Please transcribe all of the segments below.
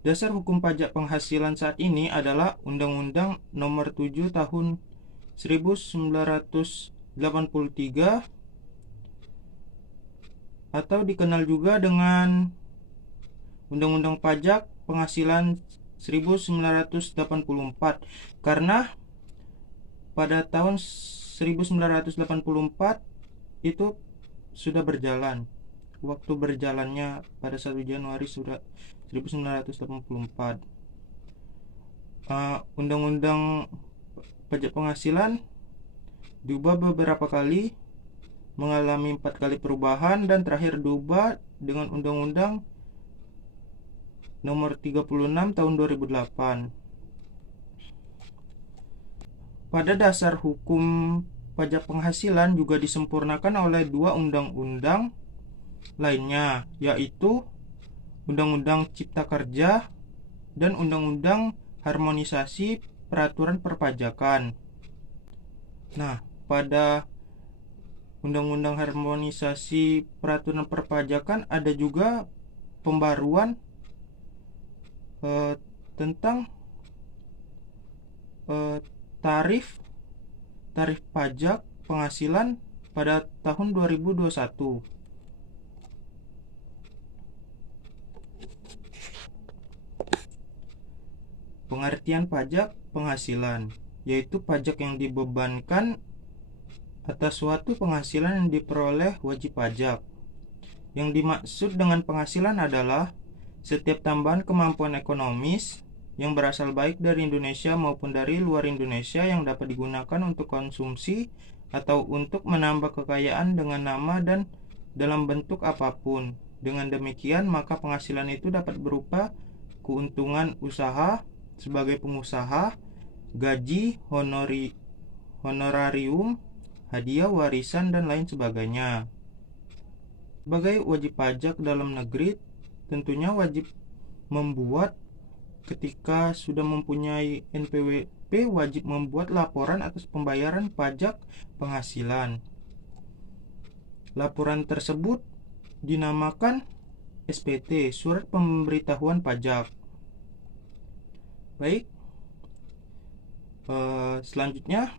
Dasar hukum pajak penghasilan saat ini adalah Undang-Undang Nomor 7 Tahun 1983 atau dikenal juga dengan Undang-Undang Pajak Penghasilan 1984, karena pada tahun 1984 itu sudah berjalan. Waktu berjalannya pada 1 Januari 1984. Undang-undang pajak penghasilan diubah beberapa kali, mengalami 4 kali perubahan, dan terakhir diubah dengan Undang-Undang Nomor 36 Tahun 2008. Pada dasar hukum pajak penghasilan juga disempurnakan oleh 2 undang-undang lainnya, yaitu Undang-Undang Cipta Kerja dan Undang-Undang Harmonisasi Peraturan Perpajakan. Nah, pada Undang-Undang Harmonisasi Peraturan Perpajakan ada juga pembaruan tentang tarif pajak penghasilan pada tahun 2021. Pengertian pajak penghasilan, yaitu pajak yang dibebankan atas suatu penghasilan yang diperoleh wajib pajak. Yang dimaksud dengan penghasilan adalah setiap tambahan kemampuan ekonomis yang berasal baik dari Indonesia maupun dari luar Indonesia yang dapat digunakan untuk konsumsi atau untuk menambah kekayaan dengan nama dan dalam bentuk apapun. Dengan demikian, maka penghasilan itu dapat berupa keuntungan usaha sebagai pengusaha, gaji, honorarium, hadiah, warisan, dan lain sebagainya. Sebagai wajib pajak dalam negeri, tentunya wajib membuat, ketika sudah mempunyai NPWP, wajib membuat laporan atas pembayaran pajak penghasilan. Laporan tersebut dinamakan SPT, Surat Pemberitahuan Pajak. Baik, selanjutnya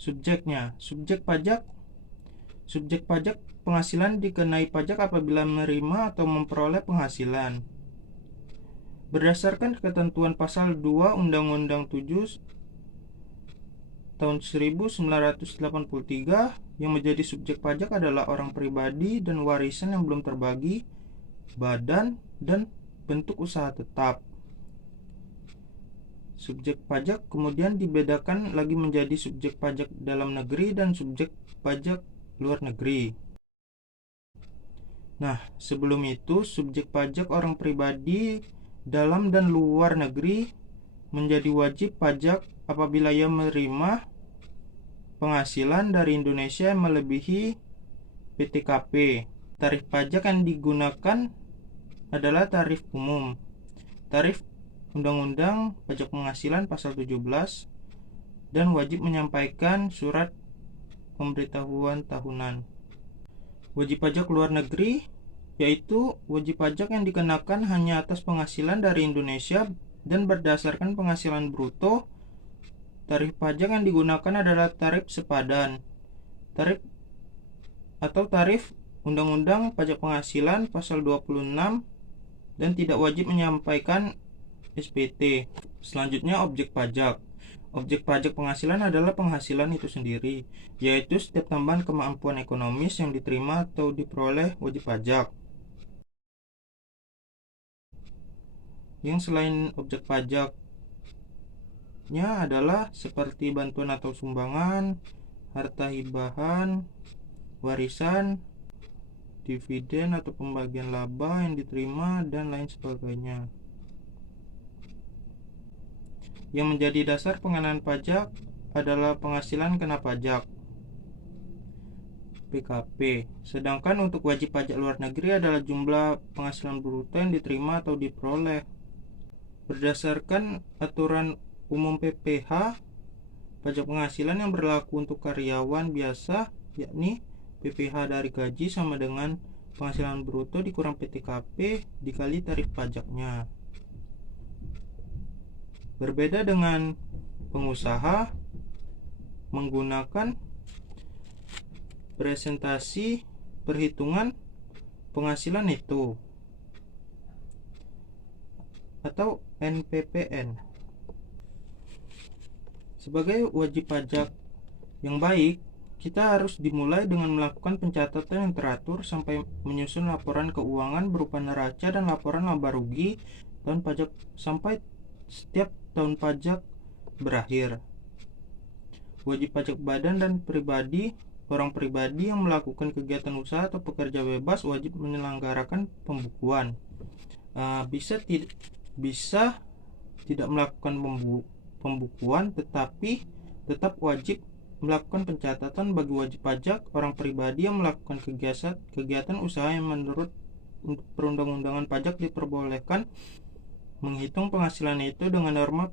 subjeknya. Subjek pajak penghasilan dikenai pajak apabila menerima atau memperoleh penghasilan. Berdasarkan ketentuan pasal 2 Undang-Undang 7 tahun 1983, yang menjadi subjek pajak adalah orang pribadi dan warisan yang belum terbagi, badan, dan bentuk usaha tetap. Subjek pajak kemudian dibedakan lagi menjadi subjek pajak dalam negeri dan subjek pajak luar negeri. Nah, sebelum itu, subjek pajak orang pribadi dalam dan luar negeri menjadi wajib pajak apabila ia menerima penghasilan dari Indonesia yang melebihi PTKP. Tarif pajak yang digunakan adalah tarif umum, tarif Undang-Undang Pajak Penghasilan pasal 17, dan wajib menyampaikan surat pemberitahuan tahunan. Wajib pajak luar negeri, yaitu wajib pajak yang dikenakan hanya atas penghasilan dari Indonesia dan berdasarkan penghasilan bruto. Tarif pajak yang digunakan adalah tarif sepadan, tarif Undang-Undang Pajak Penghasilan pasal 26, dan tidak wajib menyampaikan SPT. Selanjutnya, objek pajak. Objek pajak penghasilan adalah penghasilan itu sendiri, yaitu setiap tambahan kemampuan ekonomis yang diterima atau diperoleh wajib pajak. Yang selain objek pajaknya adalah seperti bantuan atau sumbangan, harta hibahan, warisan, dividen atau pembagian laba yang diterima, dan lain sebagainya. Yang menjadi dasar pengenaan pajak adalah penghasilan kena pajak, PKP. Sedangkan untuk wajib pajak luar negeri adalah jumlah penghasilan bruto yang diterima atau diperoleh. Berdasarkan aturan umum PPh, pajak penghasilan yang berlaku untuk karyawan biasa, yakni PPh dari gaji sama dengan penghasilan bruto dikurang PTKP dikali tarif pajaknya. Berbeda dengan pengusaha menggunakan presentasi perhitungan penghasilan neto atau NPPN. Sebagai wajib pajak yang baik, kita harus dimulai dengan melakukan pencatatan yang teratur sampai menyusun laporan keuangan berupa neraca dan laporan laba rugi tahun pajak sampai setiap tahun pajak berakhir. Wajib pajak badan dan pribadi, orang pribadi yang melakukan kegiatan usaha atau pekerja bebas wajib menyelenggarakan pembukuan. Bisa tidak melakukan pembukuan, tetapi tetap wajib melakukan pencatatan bagi wajib pajak orang pribadi yang melakukan kegiatan usaha yang menurut perundang-undangan pajak diperbolehkan menghitung penghasilan itu dengan norma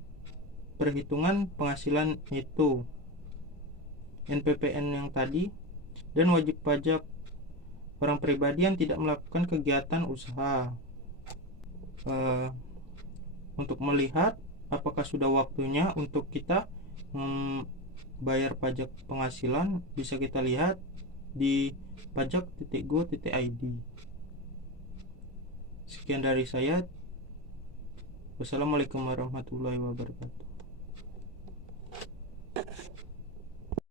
perhitungan penghasilan itu NPPN yang tadi, dan wajib pajak orang pribadi yang tidak melakukan kegiatan usaha. Untuk melihat apakah sudah waktunya untuk kita bayar pajak penghasilan, bisa kita lihat di pajak.go.id. Sekian dari saya. Wassalamualaikum warahmatullahi wabarakatuh.